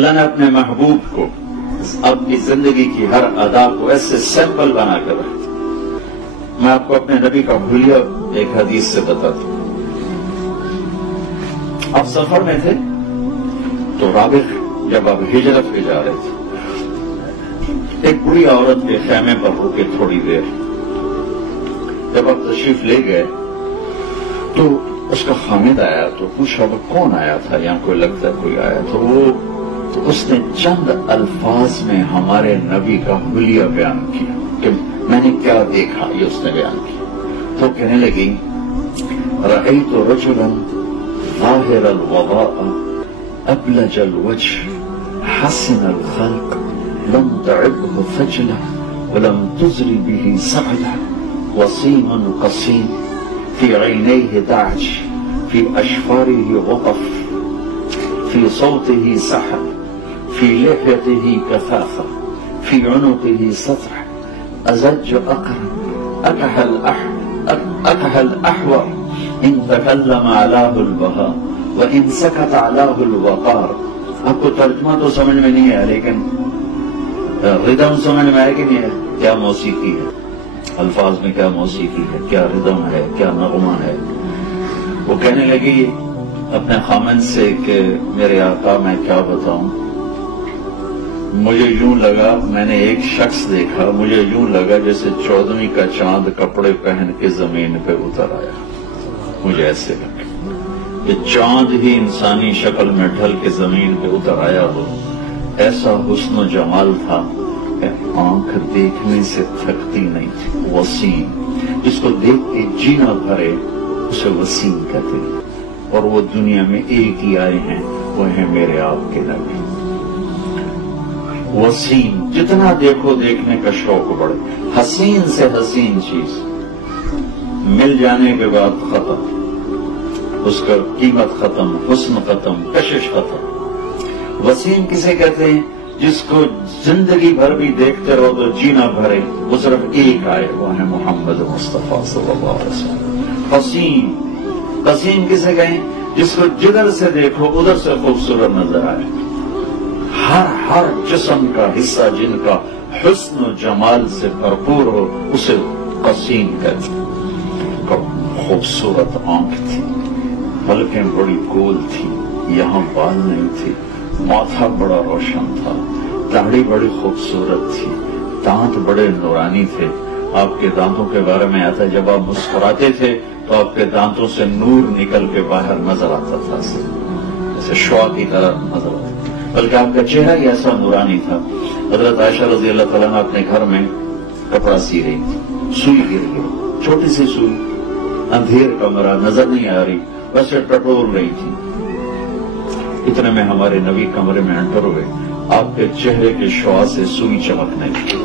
اللہ نے اپنے محبوب کو اپنی زندگی کی ہر ادا کو ایسے سیمپل بنا کر رکھا۔ میں آپ کو اپنے نبی کا حلیہ ایک حدیث سے بتاتا ہوں۔ آپ سفر میں تھے تو رابغ جب آپ ہجرت پہ جا رہے تھے، ایک بڑی عورت کے خیمے پر رکے تھوڑی دیر۔ جب آپ تشریف لے گئے تو اس کا خامد آیا تو پوچھا وہ کون آیا تھا، یہاں کوئی لگتا ہے کوئی آیا تو اس نے چند الفاظ میں ہمارے نبی کا حلیہ بیان کیا کہ میں نے کیا دیکھا، یہ اس نے بیان کیا۔ تو کہنے لگی رأیت رجلا ظاہر الوضاء ابلج الوجه حسن الخلق لم تعبه فجلة ولم تزر به سعلة وسيم قصيم في عينيه دعج في أشفاره غطف في صوته سحر في لحيته كثافة في عنقه سطح أزج أقرن أكح الأحور إن تكلم علاه البهاء وإن سكت علاه الوقار۔ آپ کو ترجمہ تو سمجھ میں نہیں ہے لیکن ردم سمجھ میں آئے کہ نہیں ہے؟ کیا موسیقی ہے، الفاظ میں کیا موسیقی ہے، کیا ردم ہے، کیا نغمہ ہے۔ وہ کہنے لگی اپنے خامن سے کہ میرے آقا میں کیا بتاؤں، مجھے یوں لگا، میں نے ایک شخص دیکھا، مجھے یوں لگا جیسے 14ویں کا چاند کپڑے پہن کے زمین پہ اتر آیا۔ مجھے ایسے لگا کہ چاند ہی انسانی شکل میں ڈھل کے زمین پہ اتر آیا ہو۔ ایسا حسن و جمال تھا کہ آنکھ دیکھنے سے تھکتی نہیں تھی۔ وسیم، جس کو دیکھ کے جینا بھرے اسے وسیم کہتے ہیں، اور وہ دنیا میں ایک ہی آئے ہیں، وہ ہیں میرے آپ کے نبی۔ وسیم، جتنا دیکھو دیکھنے کا شوق بڑھے۔ حسین سے حسین چیز مل جانے کے بعد ختم، اس کا قیمت ختم، حسن ختم، کشش ختم۔ وسیم کسے کہتے ہیں؟ جس کو زندگی بھر بھی دیکھتے رہو تو جینا بھرے، وہ صرف ایک آئے، وہ ہے محمد مصطفیٰ صلی اللہ علیہ وسلم۔ حسین، قسیم کسے کہیں؟ جس کو جدھر سے دیکھو ادھر سے خوبصورت نظر آئے۔ ہر جسم کا حصہ جن کا حسن و جمال سے بھرپور ہو اسے قسیم کہتے ہیں۔ خوبصورت آنکھ تھی، پلکیں بڑی گول تھی، یہاں بال نہیں تھی، ماتھا بڑا روشن تھا، داڑھی بڑی خوبصورت تھی، دانت بڑے نورانی تھے۔ آپ کے دانتوں کے بارے میں آتا ہے جب آپ مسکراتے تھے تو آپ کے دانتوں سے نور نکل کے باہر نظر آتا تھا، جیسے شعاع کی طرح نظر آتا، بلکہ آپ کا چہرہ ہی ایسا نورانی تھا۔ حضرت عائشہ رضی اللہ تعالیٰ عنہ اپنے گھر میں کپڑا سی رہی تھی، سوئی گر گئی، چھوٹی سی سوئی، اندھیر کمرہ، نظر نہیں آ رہی، ویسے ٹٹول رہی تھی۔ اتنے میں ہمارے نبی کمرے میں انٹر ہوئے، آپ کے چہرے کے شعاع سے سوئی چمکنے لگی۔